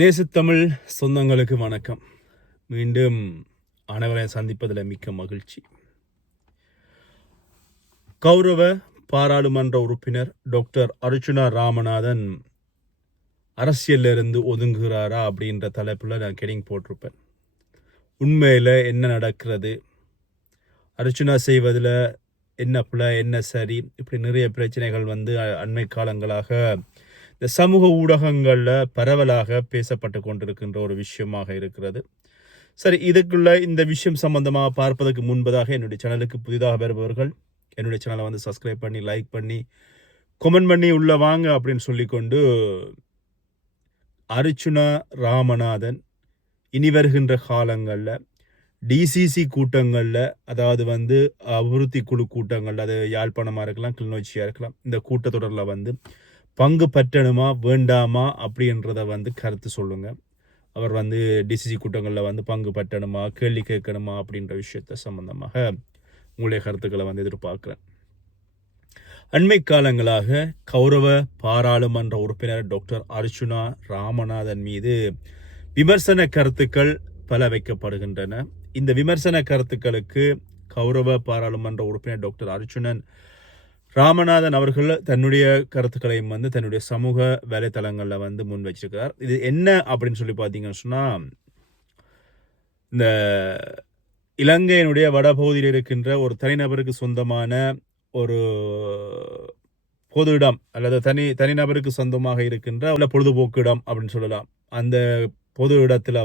நேசத்தமிழ் சொந்தங்களுக்கு வணக்கம். மீண்டும் அனைவரையும் சந்திப்பதில் மிக்க மகிழ்ச்சி. கௌரவ பாராளுமன்ற உறுப்பினர் டாக்டர் அர்ச்சுனா ராமநாதன் அரசியலிருந்து ஒதுங்குகிறாரா அப்படின்ற தலைப்பில் நான் கெடிங் போட்டிருப்பேன். உண்மையில் என்ன நடக்கிறது, அர்ச்சுனா செய்வதில் என்ன பிள்ளை என்ன சரி, இப்படி நிறைய பிரச்சனைகள் அண்மை காலங்களாக இந்த சமூக ஊடகங்களில் பரவலாக பேசப்பட்டு கொண்டிருக்கின்ற ஒரு விஷயமாக இருக்கிறது. சரி, இதுக்குள்ள இந்த விஷயம் சம்பந்தமாக பார்ப்பதற்கு முன்பதாக என்னுடைய சேனலுக்கு புதிதாக வருபவர்கள் என்னுடைய சேனலை சப்ஸ்கிரைப் பண்ணி லைக் பண்ணி கமெண்ட் பண்ணி உள்ள வாங்க அப்படின்னு சொல்லிக்கொண்டு, அர்ச்சுனா ராமநாதன் இனி வருகின்ற காலங்களில் டிசிசி கூட்டங்களில், அதாவது அபிவிருத்தி குழு கூட்டங்கள், அது யாழ்ப்பாணமாக இருக்கலாம் கிளிநொச்சியாக இருக்கலாம், இந்த கூட்டத்தொடரில் பங்கு பற்றணுமா வேண்டாமா அப்படின்றத கருத்து சொல்லுங்க. அவர் டிசிசி கூட்டங்களில் பங்கு பற்றணுமா, கேள்வி கேட்கணுமா அப்படின்ற விஷயத்த சம்பந்தமாக உங்களுடைய கருத்துக்களை எதிர்பார்க்கிறேன். அண்மை காலங்களாக கௌரவ பாராளுமன்ற உறுப்பினர் டாக்டர் அர்ச்சுனா ராமநாதன் மீது விமர்சன கருத்துக்கள் பல வைக்கப்படுகின்றன. இந்த விமர்சன கருத்துக்களுக்கு கௌரவ பாராளுமன்ற உறுப்பினர் டாக்டர் அர்ச்சுனன் ராமநாதன் அவர்கள் தன்னுடைய கருத்துக்களையும் தன்னுடைய சமூக வலைத்தளங்களில் முன் வச்சிருக்கிறார். இது என்ன அப்படின்னு சொல்லி பார்த்தீங்கன்னு சொன்னால், இந்த இலங்கையினுடைய வடபகுதியில் இருக்கின்ற ஒரு தனிநபருக்கு சொந்தமான ஒரு பொது இடம் அல்லது தனிநபருக்கு சொந்தமாக இருக்கின்ற பொழுதுபோக்கு இடம் அப்படின்னு சொல்லலாம். அந்த பொது இடத்துல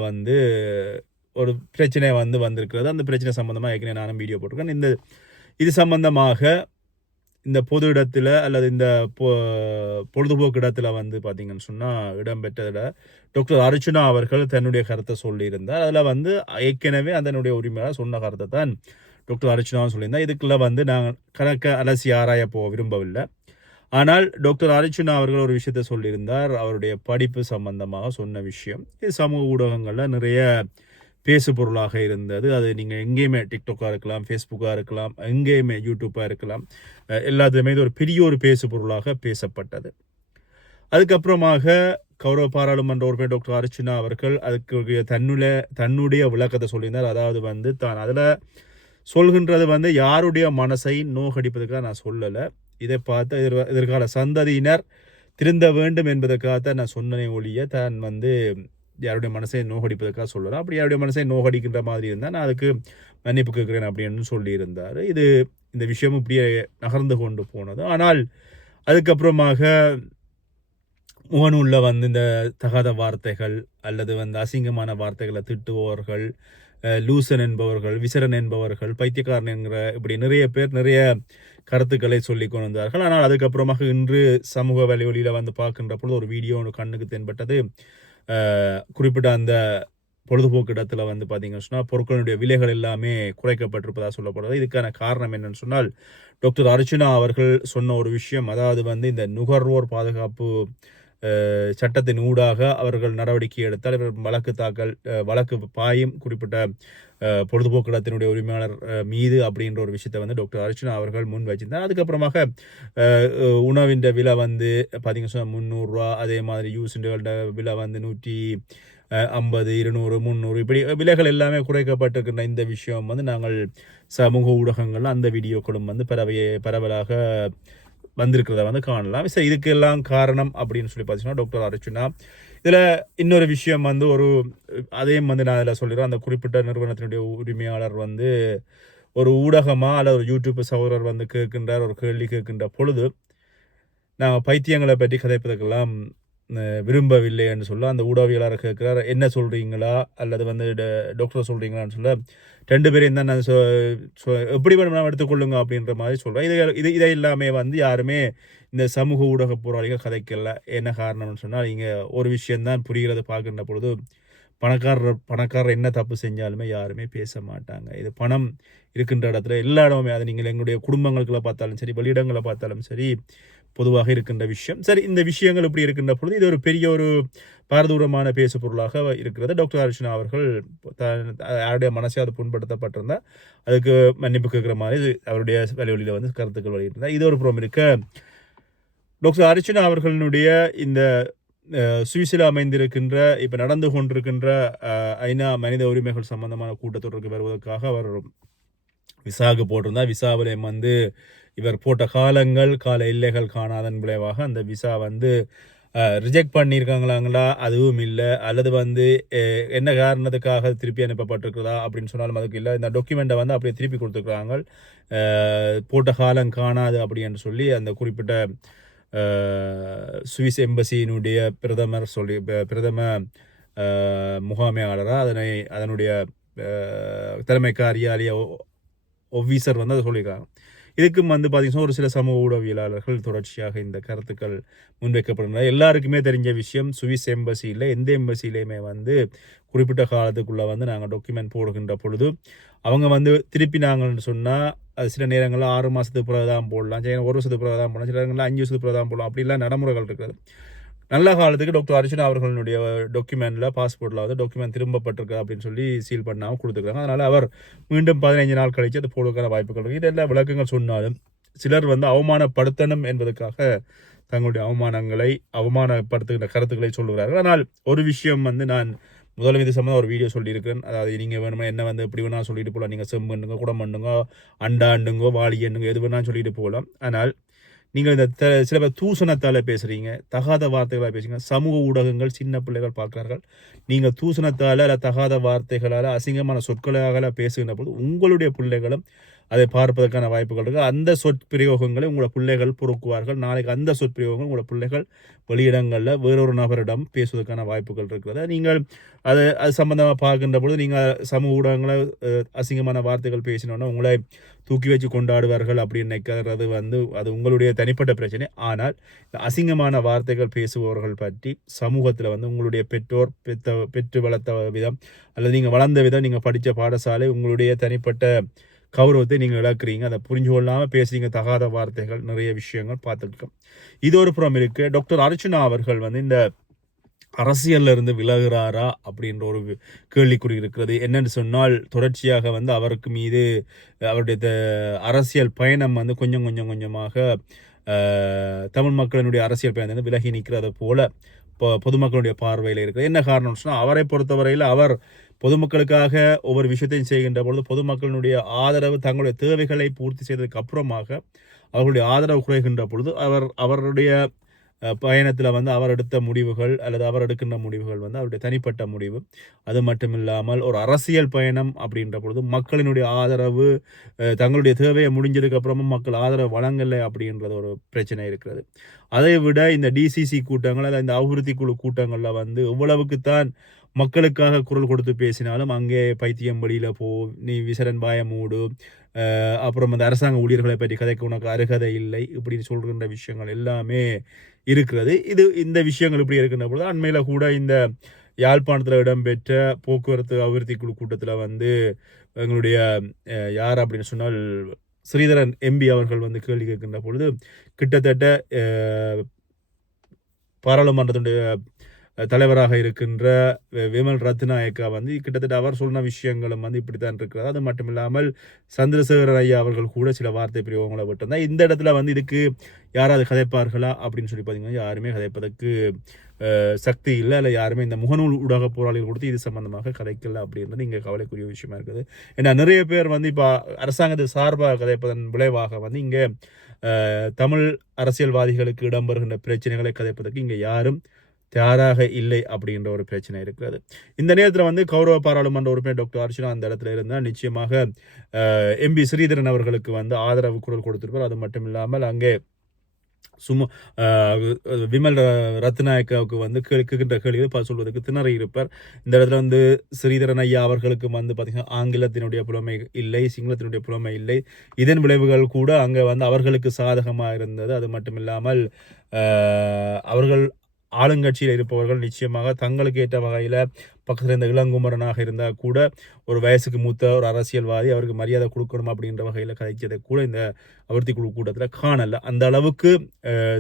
ஒரு பிரச்சனை வந்திருக்கிறது. அந்த பிரச்சனை சம்பந்தமாக ஏற்கனவே நானும் வீடியோ போட்டிருக்கேன். இது சம்பந்தமாக இந்த பொது இடத்துல அல்லது இந்த பொழுதுபோக்கு இடத்துல பார்த்தீங்கன்னு சொன்னால் இடம்பெற்றதில் டாக்டர் அர்ச்சுனா அவர்கள் தன்னுடைய கருத்தை சொல்லியிருந்தார். அதில் ஏற்கனவே அதனுடைய உரிமையாளர் சொன்ன கருத்தை தான் டாக்டர் அர்ச்சுனாவும் சொல்லியிருந்தார். இதுக்குள்ள நாங்கள் கணக்க அலசி ஆராய விரும்பவில்லை. ஆனால் டாக்டர் அர்ச்சுனா அவர்கள் ஒரு விஷயத்தை சொல்லியிருந்தார். அவருடைய படிப்பு சம்பந்தமாக சொன்ன விஷயம் இது சமூக ஊடகங்களில் நிறைய பேசு பொருளாக இருந்தது. அது நீங்கள் எங்கேயுமே டிக்டாக்காக இருக்கலாம், ஃபேஸ்புக்காக இருக்கலாம், எங்கேயுமே யூடியூப்பாக இருக்கலாம், எல்லாத்துமே இது ஒரு பெரிய ஒரு பேசு பொருளாக பேசப்பட்டது. அதுக்கப்புறமாக கௌரவ பாராளுமன்ற உறுப்பினர் டாக்டர் அர்ச்சுனா அவர்கள் அதுக்கு தன்னுடைய விளக்கத்தை சொல்லியிருந்தார். அதாவது தான் அதில் சொல்கின்றது யாருடைய மனசை நோகடிப்பதுக்காக நான் சொல்லலை. இதை பார்த்து எதிர்கால சந்ததியினர் திருந்த வேண்டும் என்பதற்காகத்தான் நான் சொன்னனை ஒழிய தான் யாருடைய மனசை நோகடிப்பதற்காக சொல்லலாம். அப்படி யாருடைய மனசை நோகடிக்கின்ற மாதிரி இருந்தால் நான் அதுக்கு மன்னிப்பு கேட்கிறேன் அப்படின்னு சொல்லியிருந்தார். இந்த விஷயமும் இப்படியே நகர்ந்து கொண்டு போனது. ஆனால் அதுக்கப்புறமாக முகநூலில் இந்த தகாத வார்த்தைகள் அல்லது அசிங்கமான வார்த்தைகளை திட்டுபவர்கள், லூசன் என்பவர்கள், விசரன் என்பவர்கள், பைத்தியக்காரன் என்கிற இப்படி நிறைய பேர் நிறைய கருத்துக்களை சொல்லி கொண்டு வந்தார்கள். ஆனால் அதுக்கப்புறமாக இன்று சமூக வலைவலியில் பார்க்கின்ற பொழுது ஒரு வீடியோ கண்ணுக்கு தென்பட்டது. குறிப்பிட்ட அந்த பொழுதுபோக்கு இடத்துல பார்த்தீங்கன்னு சொன்னால் பொருட்களுடைய விலைகள் எல்லாமே குறைக்கப்பட்டிருப்பதாக சொல்லப்படுறது. இதுக்கான காரணம் என்னன்னு சொன்னால், டாக்டர் அர்ச்சுனா அவர்கள் சொன்ன ஒரு விஷயம், அதாவது இந்த நுகர்வோர் பாதுகாப்பு சட்டத்தின் ஊடாக அவர்கள் நடவடிக்கை எடுத்தால் இவர் வழக்கு பாயும் குறிப்பிட்ட பொழுதுபோக்கு இடத்தினுடைய உரிமையாளர் மீது அப்படின்ற ஒரு விஷயத்தை டாக்டர் அர்ச்சுனா அவர்கள் முன் வச்சிருந்தார். அதுக்கப்புறமாக உணவின் விலை பார்த்தீங்கன்னு சொன்னால் 300 ரூபா, அதே மாதிரி யூஸுகளோட விலை 150, 200, 300 இப்படி விலைகள் எல்லாமே குறைக்கப்பட்டிருக்கின்ற இந்த விஷயம் நாங்கள் சமூக ஊடகங்கள்ல அந்த வீடியோக்களும் பரவலாக வந்திருக்கிறத காணலாம். சரி, இதுக்கெல்லாம் காரணம் அப்படின்னு சொல்லி பார்த்தீங்கன்னா டாக்டர் அர்ச்சுனா இதில் இன்னொரு விஷயம் ஒரு அதையும் நான் இதில் சொல்லிடுறேன். அந்த குறிப்பிட்ட நிறுவனத்தினுடைய உரிமையாளர் ஒரு ஊடகமாக அல்லது ஒரு யூடியூப் சகோதரர் கேட்கின்றார், ஒரு கேள்வி கேட்கின்ற பொழுது நாங்கள் பைத்தியங்களை பற்றி கதைப்பதற்கெல்லாம் விரும்பவில்லை என்று சொல்ல அந்த ஊடகவியலாளர் கேட்கிறார், என்ன சொல்கிறீங்களா அல்லது டாக்டர் சொல்கிறீங்களான்னு சொல்ல 2 பேரையும் தான் நான் எப்படி வேணும் எடுத்துக்கொள்ளுங்க அப்படின்ற மாதிரி சொல்கிறேன். இதை எல்லாமே யாருமே இந்த சமூக ஊடக போராளிகள் கதைக்கல. என்ன காரணம்னு சொன்னால், இங்கே ஒரு விஷயம்தான் புரிகிறது. பார்க்கின்ற பொழுது பணக்காரர் என்ன தப்பு செஞ்சாலுமே யாருமே பேச மாட்டாங்க. இது பணம் இருக்கின்ற இடத்துல எல்லா இடமுமே, அது நீங்கள் எங்களுடைய குடும்பங்களுக்குள்ள பார்த்தாலும் சரி, வெளியிடங்களை பார்த்தாலும் சரி, பொதுவாக இருக்கின்ற விஷயம். சரி, இந்த விஷயங்கள் இப்படி இருக்கின்ற பொழுது இது ஒரு பெரிய ஒரு பாரதூரமான பேசு பொருளாக இருக்கிறது. டாக்டர் அர்ச்சுனா அவர்கள் யாருடைய மனசை அது புண்படுத்தப்பட்டிருந்தால் அதுக்கு மன்னிப்பு கேட்கிற மாதிரி அவருடைய வழியில் கருத்துக்கள் வெளியிட்டிருந்தார். இது ஒரு புறம் இருக்க, டாக்டர் அர்ச்சுனா அவர்களுடைய இந்த சுவிஸில் அமைந்திருக்கின்ற இப்போ நடந்து கொண்டிருக்கின்ற ஐநா மனித உரிமைகள் சம்பந்தமான கூட்டத்தொடருக்கு வருவதற்காக அவர் விசாவுக்கு போட்டிருந்தார். விசாவில் வந்து இவர் போட்ட கால எல்லைகள் காணாதன் விளைவாக அந்த விசா வந்து ரிஜெக்ட் பண்ணியிருக்காங்களாங்களா, அதுவும் இல்லை. அல்லது வந்து என்ன காரணத்துக்காக திருப்பி அனுப்பப்பட்டிருக்குதா அப்படின்னு சொன்னாலும் அதுக்கு இல்லை. இந்த டாக்குமெண்ட்டை வந்து அப்படியே திருப்பி கொடுத்துருக்குறாங்க. போட்ட காலம் காணாது அப்படின்னு சொல்லி அந்த குறிப்பிட்ட சுவிஸ் எம்பசியினுடைய பிரதம முகாமையாளராக அதனுடைய தலைமை காரியாலய ஒவ்வீசர் வந்து அதை சொல்லியிருக்காங்க. இதுக்கும் வந்து பார்த்தீங்கன்னா ஒரு சில சமூக ஊடகவியலாளர்கள் தொடர்ச்சியாக இந்த கருத்துக்கள் முன்வைக்கப்படுகின்றன. எல்லாருக்குமே தெரிஞ்ச விஷயம், சுவிஸ் எம்பசியில் எந்த எம்பசியிலையுமே வந்து குறிப்பிட்ட காலத்துக்குள்ளே வந்து நாங்கள் டாக்குமெண்ட் போடுகின்ற பொழுது அவங்க வந்து திருப்பி நாங்கள்னு சொன்னால் அது சில நேரங்களில் 6 மாதத்துக்கு பிறகு தான் போடலாம், சில 1 வருஷத்துக்கு பிறகு தான் போடலாம், சில நேரங்களில் 5 வருஷத்துக்கு பிறகு தான் போடலாம். அப்படிலாம் நடைமுறைகள் இருக்கிறது. நல்ல காலத்துக்கு டாக்டர் அர்ச்சனா அவர்களுடைய டாக்குமெண்ட்டில் பாஸ்போர்ட்டில் வந்து டாக்குமெண்ட் திரும்பப்பட்டிருக்கு அப்படின்னு சொல்லி சீல் பண்ணாமல் கொடுத்துருக்காங்க. அதனால் அவர் மீண்டும் 15 நாள் கழித்து அது போடுவதற்கான வாய்ப்புகள் இருக்குது. இதெல்லாம் விளக்கங்கள் சொன்னாலும் சிலர் வந்து அவமானப்படுத்தணும் என்பதற்காக தங்களுடைய அவமானப்படுத்துகின்ற கருத்துக்களை சொல்லுகிறார்கள். ஆனால் ஒரு விஷயம் வந்து நான் முதல்ல இது சம்பந்தம் ஒரு வீடியோ சொல்லியிருக்கிறேன். அதாவது நீங்கள் வேணுமா என்ன வந்து எப்படி வேணால் சொல்லிட்டு போகலாம், நீங்கள் செம்பண்ணுங்க குடமண்ணுங்க அண்டாண்டுங்கோ வாளி எண்ணுங்க எது வேணாலும் சொல்லிட்டு போகலாம். ஆனால் நீங்கள் இந்த சில பேர் தூசணத்தால் பேசுகிறீங்க, தகாத வார்த்தைகளாக பேசுகிறீங்க. சமூக ஊடகங்கள் சின்ன பிள்ளைகள் பார்க்குறார்கள். நீங்கள் தூசணத்தால் அல்ல தகாத வார்த்தைகளால் அசிங்கமான சொற்களாக பேசுகின்ற போது உங்களுடைய பிள்ளைகளும் அதை பார்ப்பதற்கான வாய்ப்புகள் இருக்குது. அந்த சொற்பிரயோகங்களை உங்களோட பிள்ளைகள் பொறுக்குவார்கள். நாளைக்கு அந்த சொற்பிரயோகங்கள் உங்களோட பிள்ளைகள் வெளியிடங்களில் வேறொரு நபரிடம் பேசுவதற்கான வாய்ப்புகள் இருக்கிறது. நீங்கள் அது சம்பந்தமாக பார்க்கின்ற பொழுது நீங்கள் சமூக ஊடகங்களை அசிங்கமான வார்த்தைகள் பேசினோன்னா உங்களை தூக்கி வச்சு கொண்டாடுவார்கள் அப்படின்னு நினைக்கிறது வந்து அது உங்களுடைய தனிப்பட்ட பிரச்சனை. ஆனால் அசிங்கமான வார்த்தைகள் பேசுபவர்கள் பற்றி சமூகத்தில் வந்து உங்களுடைய பெற்றோர் பெற்று வளர்த்த விதம் அல்லது நீங்கள் வளர்ந்த விதம், நீங்கள் படித்த பாடசாலை, உங்களுடைய தனிப்பட்ட கௌரவத்தை நீங்கள் இழக்கிறீங்க. அதை புரிஞ்சு கொள்ளாமல் பேசுறீங்க. தகாத வார்த்தைகள் நிறைய விஷயங்கள் பார்த்துருக்கோம். இது ஒரு புறம் இருக்கு. டாக்டர் அர்ச்சனா அவர்கள் வந்து இந்த அரசியல்ல இருந்து விலகுறாரா அப்படின்ற ஒரு கேள்விக்குறி இருக்கிறது. என்னன்னு சொன்னால் தொடர்ச்சியாக வந்து அவருக்கு மீது அவருடைய அரசியல் பயணம் வந்து கொஞ்சமாக தமிழ் மக்களினுடைய அரசியல் பயணம் வந்து விலகி நிற்கிறது போல பொதுமக்களுடைய பார்வையில் இருக்குது. என்ன காரணம்னு சொன்னால் அவரை பொறுத்தவரையில் அவர் பொதுமக்களுக்காக ஒவ்வொரு விஷயத்தையும் செய்கின்ற பொழுது பொதுமக்களினுடைய ஆதரவு தங்களுடைய தேவைகளை பூர்த்தி செய்ததுக்கு அப்புறமாக அவர்களுடைய ஆதரவு குறைகின்ற பொழுது அவருடைய பயணத்தில் வந்து அவர் எடுத்த முடிவுகள் அல்லது அவர் எடுக்கின்ற முடிவுகள் வந்து அவருடைய தனிப்பட்ட முடிவு. அது மட்டும் இல்லாமல் ஒரு அரசியல் பயணம் அப்படின்ற பொழுது மக்களினுடைய ஆதரவு தங்களுடைய தேவையை முடிஞ்சதுக்கு அப்புறமும் மக்கள் ஆதரவு வழங்கலை அப்படின்றது ஒரு பிரச்சனை இருக்கிறது. அதை விட இந்த டிசிசி கூட்டங்கள் அல்லது இந்த அபிவிருத்தி குழு கூட்டங்களில் வந்து எவ்வளவுக்குத்தான் மக்களுக்காக குரல் கொடுத்து பேசினாலும் அங்கே பைத்தியம் வழியில் நீ விசரன் பாய மூடு, அப்புறம் அந்த அரசாங்க ஊழியர்களை பற்றி கதைக்கு உனக்கு அருகதை இல்லை இப்படின்னு சொல்கின்ற விஷயங்கள் எல்லாமே இருக்கிறது. இந்த விஷயங்கள் இப்படி இருக்கின்ற பொழுது அண்மையில் கூட இந்த யாழ்ப்பாணத்தில் இடம்பெற்ற போக்குவரத்து அபிவிருத்தி குழு கூட்டத்தில் வந்து எங்களுடைய யார் அப்படின்னு சொன்னால் ஸ்ரீதரன் எம்பி அவர்கள் வந்து கேள்வி கேட்கின்ற பொழுது கிட்டத்தட்ட பாராளுமன்றத்துடைய தலைவராக இருக்கின்ற விமல் ரத்நாயக்கா வந்து கிட்டத்தட்ட அவர் சொன்ன விஷயங்களும் வந்து இப்படித்தான் இருக்கிறது. அது மட்டும் இல்லாமல் சந்திரசேகரன் ஐயா அவர்கள் கூட சில வார்த்தை பிரிவுகளை விட்டிருந்தா இந்த இடத்துல வந்து இதுக்கு யாராவது கதைப்பார்களா அப்படின்னு சொல்லி பார்த்தீங்கன்னா யாருமே கதைப்பதற்கு சக்தி இல்லை. இல்லை யாருமே இந்த முகநூல் ஊடக போராளிகள் கொடுத்து இது சம்பந்தமாக கதைக்கல அப்படின்றது இங்கே கவலைக்குரிய விஷயமா இருக்குது. ஏன்னா நிறைய பேர் வந்து இப்போ அரசாங்கத்துக்கு சார்பாக கதைப்பதன் விளைவாக வந்து இங்கே தமிழ் அரசியல்வாதிகளுக்கு இடம்பெறுகின்ற பிரச்சனைகளை கதைப்பதற்கு இங்கே யாரும் தயாராக இல்லை அப்படின்ற ஒரு பிரச்சனை இருக்கிறது. இந்த நேரத்தில் வந்து கௌரவ பாராளுமன்ற உறுப்பினர் டாக்டர் அர்ச்சனா அந்த இடத்துல இருந்தால் நிச்சயமாக எம்பி ஸ்ரீதரன் அவர்களுக்கு வந்து ஆதரவு குரல் கொடுத்திருப்பார். அது மட்டும் இல்லாமல் அங்கே விமல் ரத்நாயக்காவுக்கு வந்து கேட்கின்ற கேள்விகள் சொல்வதற்கு திணறி இருப்பார். இந்த இடத்துல வந்து ஸ்ரீதரன் ஐயா அவர்களுக்கு வந்து பார்த்தீங்கன்னா ஆங்கிலத்தினுடைய புலமை இல்லை, சிங்களத்தினுடைய புலமை இல்லை. இதன் விளைவுகள் கூட அங்கே வந்து அவர்களுக்கு சாதகமாக இருந்தது. அது மட்டும் இல்லாமல் அவர்கள் ஆளுங்கட்சியில் இருப்பவர்கள் நிச்சயமாக தங்களுக்கு ஏற்ற வகையில் பக்கத்தில் இருந்த இளங்குமரனாக இருந்தால் கூட ஒரு வயசுக்கு மூத்த ஒரு அரசியல்வாதி அவருக்கு மரியாதை கொடுக்கணும் அப்படின்ற வகையில் கதைச்சதை கூட இந்த அபிவிருத்தி குழு கூட்டத்தில் காணல. அந்த அளவுக்கு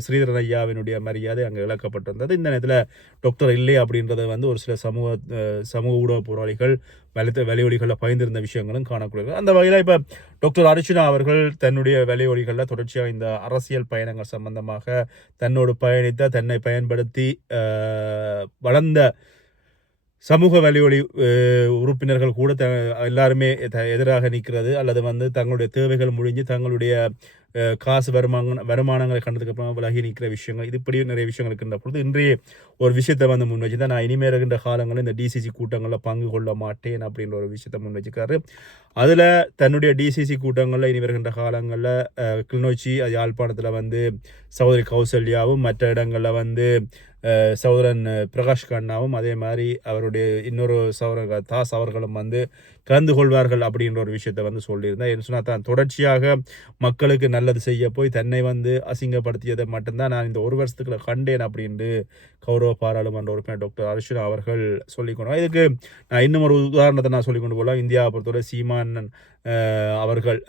ஸ்ரீதரன் ஐயாவினுடைய மரியாதை அங்கே இழக்கப்பட்டிருந்தது. இந்த நேரத்தில் டாக்டர் இல்லை அப்படின்றத வந்து ஒரு சில சமூக ஊடக போராளிகள் வலையொலிகளில் பயந்திருந்த விஷயங்களும் காணக்கூடியது. அந்த வகையில் இப்போ டாக்டர் அர்ச்சுனா அவர்கள் தன்னுடைய வலையொலிகளில் தொடர்ச்சியாக இந்த அரசியல் பயணங்கள் சம்பந்தமாக தன்னோடு பயணித்த தன்னை பயன்படுத்தி வளர்ந்த சமூக வலையொலி உறுப்பினர்கள் கூட எல்லாருமே எதிராக நிற்கிறது அல்லது வந்து தங்களுடைய தேவைகள் முடிஞ்சு தங்களுடைய காசு வருமானங்களை கண்டதுக்கு அப்புறம் விலகி நிற்கிற விஷயங்கள் இப்படியும் நிறைய விஷயங்கள் இருக்கின்ற பொழுது இன்றைய ஒரு விஷயத்தை வந்து முன் வச்சு தான் நான் இனிமேல் இருக்கின்ற காலங்களில் இந்த டிசிசி கூட்டங்களில் பங்கு கொள்ள மாட்டேன் அப்படின்ற ஒரு விஷயத்தை முன் வச்சுக்காரு. அதில் தன்னுடைய டிசிசி கூட்டங்களில் இனி வருகின்ற காலங்களில் கிளிநொச்சி யாழ்ப்பாணத்தில் வந்து சகோதரி கௌசல்யாவும் மற்ற இடங்களில் வந்து சகோதரன் பிரகாஷ் கண்ணாவும் அதே மாதிரி அவருடைய இன்னொரு சகோதரர் தாஸ் அவர்களும் வந்து கலந்து கொள்வார்கள் அப்படின்ற ஒரு விஷயத்தை வந்து சொல்லியிருந்தேன். என்ன சொன்னால் தான் தொடர்ச்சியாக மக்களுக்கு நல்லது செய்ய போய் தன்னை வந்து அசிங்கப்படுத்தியதை மட்டும்தான் நான் இந்த ஒரு வருஷத்துக்குள்ள கண்டேன் அப்படின்ட்டு கௌரவ பாராளுமன்ற உறுப்பினர் டாக்டர் அர்ச்சுனா அவர்கள் சொல்லிக்கொண்டு இதுக்கு நான் இன்னும் ஒரு உதாரணத்தை நான் சொல்லிக்கொண்டு போகலாம். இந்தியாவை பொறுத்தவரை சீமான் அவர்கள்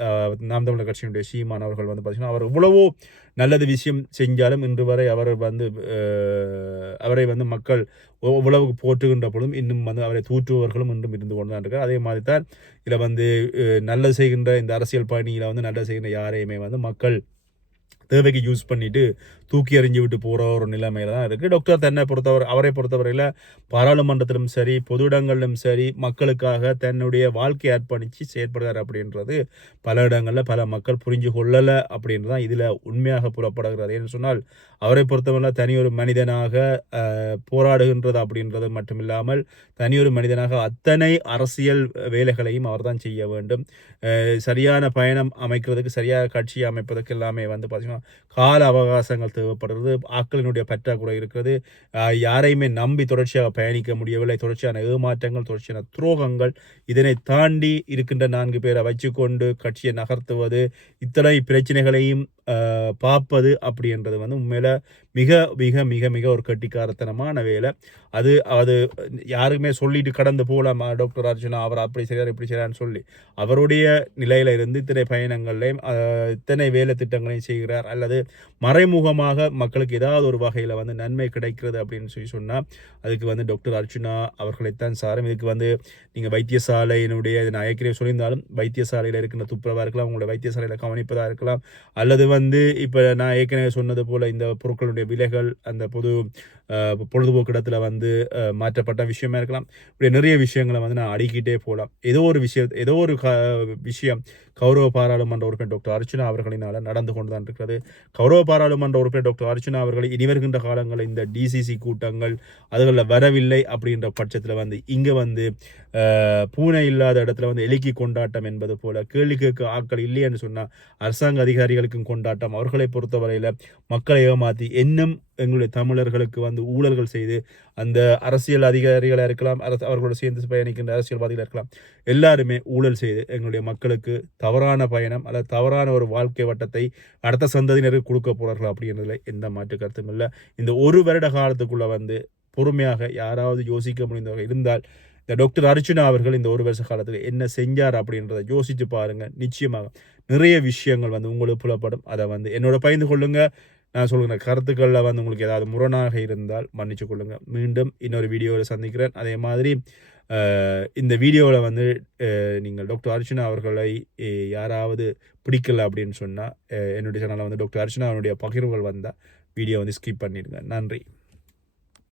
நாம் தமிழர் கட்சியினுடைய சீமான் அவர்கள் வந்து பார்த்தீங்கன்னா அவர் இவ்வளவோ நல்லது விஷயம் செஞ்சாலும் இன்று வரை அவரை வந்து மக்கள் உழவுக்கு போற்றுகின்ற பொழுதும் இன்னும் வந்து அவரை தூற்றுபவர்களும் இன்றும் இருந்து கொண்டு தான் இருக்கார். அதே மாதிரி தான் இதில் வந்து நல்லது செய்கின்ற இந்த அரசியல் பயணியில் வந்து நல்லது செய்கின்ற யாரையுமே வந்து மக்கள் தேவைக்கு யூஸ் பண்ணிட்டு தூக்கி எறிஞ்சு விட்டு போகிற ஒரு நிலைமையில தான் இருக்குது. டாக்டர் அவரை பொறுத்தவரையில் பாராளுமன்றத்திலும் சரி பொது இடங்களிலும் சரி மக்களுக்காக தன்னுடைய வாழ்க்கையை அர்ப்பணித்து செயற்படுறார் அப்படின்றது பல இடங்களில் பல மக்கள் புரிஞ்சு கொள்ளலை அப்படின்றது தான் இதில் உண்மையாக புலப்படுகிறது. ஏன்னு சொன்னால் அவரை பொறுத்தவரை தனியொரு மனிதனாக போராடுகின்றது அப்படின்றது மட்டுமில்லாமல் தனியொரு மனிதனாக அத்தனை அரசியல் வேலைகளையும் அவர் தான் செய்ய வேண்டும். சரியான பயணம் அமைக்கிறதுக்கு சரியாக கட்சியை அமைப்பதற்கு எல்லாமே வந்து பார்த்தீங்கன்னா கால அவகாசங்கள் தேவைப்படுறது, ஆட்களினுடைய பற்றாக்குறை இருக்கிறது, யாரையுமே நம்பி தொடர்ச்சியாக பயணிக்க முடியவில்லை, தொடர்ச்சியான ஏமாற்றங்கள் தொடர்ச்சியான துரோகங்கள் இதனை தாண்டி இருக்கின்ற 4 பேரை வச்சுக்கொண்டு கட்சியை நகர்த்துவது இத்தனை பிரச்சனைகளையும் பார்ப்பது அப்படின்றது வந்து உண்மையில மிக மிக மிக மிக ஒரு கட்டிக்காரத்தனமான வேலை. அது யாருக்குமே சொல்லிட்டு கடந்து போகலாம் டாக்டர் அர்ச்சுனா அவர் அப்படி செய்கிறார் இப்படி செய்கிறான்னு சொல்லி அவருடைய நிலையில இருந்து இத்தனை பயணங்கள்லையும் இத்தனை வேலை திட்டங்களையும் செய்கிறார் அல்லது மறைமுகமாக மக்களுக்கு ஏதாவது ஒரு வகையில் வந்து நன்மை கிடைக்கிறது அப்படின்னு சொன்னால் அதுக்கு வந்து டாக்டர் அர்ச்சுனா அவர்களைத்தான் சாரும். இதுக்கு வந்து நீங்கள் வைத்தியசாலையினுடைய நான் ஏற்கனவே சொல்லியிருந்தாலும் வைத்தியசாலையில் இருக்கின்ற துப்புரவாக இருக்கலாம், உங்களோட வைத்தியசாலையில் கவனிப்பதாக இருக்கலாம், அல்லது வந்து இப்போ நான் ஏற்கனவே சொன்னது போல் இந்த பொருட்களுடைய விலைகள் அந்த பொழுதுபோக்கு இடத்துல வந்து மாற்றப்பட்ட விஷயமா இருக்கலாம். இப்படி நிறைய விஷயங்களை வந்து நான் அடிக்கிட்டே போகலாம். ஏதோ ஒரு விஷயம் கௌரவ பாராளுமன்ற உறுப்பினர் டாக்டர் அர்ச்சுனா அவர்களினால் நடந்து கொண்டு தான் இருக்கிறது. கௌரவ பாராளுமன்ற உறுப்பினர் டாக்டர் அர்ச்சுனா அவர்கள் இனி வருகின்ற காலங்களில் இந்த டிசிசி கூட்டங்கள் அதுகளில் வரவில்லை அப்படின்ற பட்சத்தில் வந்து இங்கே வந்து பூனை இல்லாத இடத்துல வந்து எலிக்கி கொண்டாட்டம் என்பது போல கேள்வி கேட்க ஆட்கள் இல்லைன்னு சொன்னால் அரசாங்க அதிகாரிகளுக்கும் கொண்டாட்டம். அவர்களை பொறுத்தவரையில் மக்களை ஏமாற்றி இன்னும் எங்களுடைய தமிழர்களுக்கு வந்து ஊழல்கள் செய்து அந்த அரசியல் அதிகாரிகளாக இருக்கலாம், அவர்களோட சேர்ந்து பயணிக்கின்ற அரசியல்வாதிகளாக இருக்கலாம், எல்லாருமே ஊழல் செய்து எங்களுடைய மக்களுக்கு தவறான பயணம் அல்லது தவறான ஒரு வாழ்க்கை வட்டத்தை அடுத்த சந்ததியினருக்கு கொடுக்க போறார்கள் அப்படின்றதுல எந்த மாற்று கருத்தும் இல்லை. இந்த ஒரு வருட காலத்துக்குள்ள வந்து பொறுமையாக யாராவது யோசிக்க முடிந்தவர்கள் இருந்தால் இந்த டாக்டர் அர்ச்சுனா அவர்கள் இந்த ஒரு வருஷ காலத்துக்கு என்ன செஞ்சார் அப்படின்றத யோசிச்சு பாருங்க. நிச்சயமாக நிறைய விஷயங்கள் வந்து உங்களுக்கு புலப்படும். அதை வந்து என்னோட பகிர்ந்து கொள்ளுங்க. நான் சொல்கிற கருத்துக்களில் வந்து உங்களுக்கு ஏதாவது முரணாக இருந்தால் மன்னிச்சு கொள்ளுங்க. மீண்டும் இன்னொரு வீடியோவில் சந்திக்கிறேன். அதே மாதிரி இந்த வீடியோவில் வந்து நீங்கள் டாக்டர் அர்ச்சுனா அவர்களை யாராவது பிடிக்கல அப்படின்னு சொன்னால் என்னுடைய சேனலில் வந்து டாக்டர் அர்ச்சுனா அவனுடைய பகிர்வுகள் வந்தால் வீடியோ வந்து ஸ்கிப் பண்ணிடுங்க. நன்றி.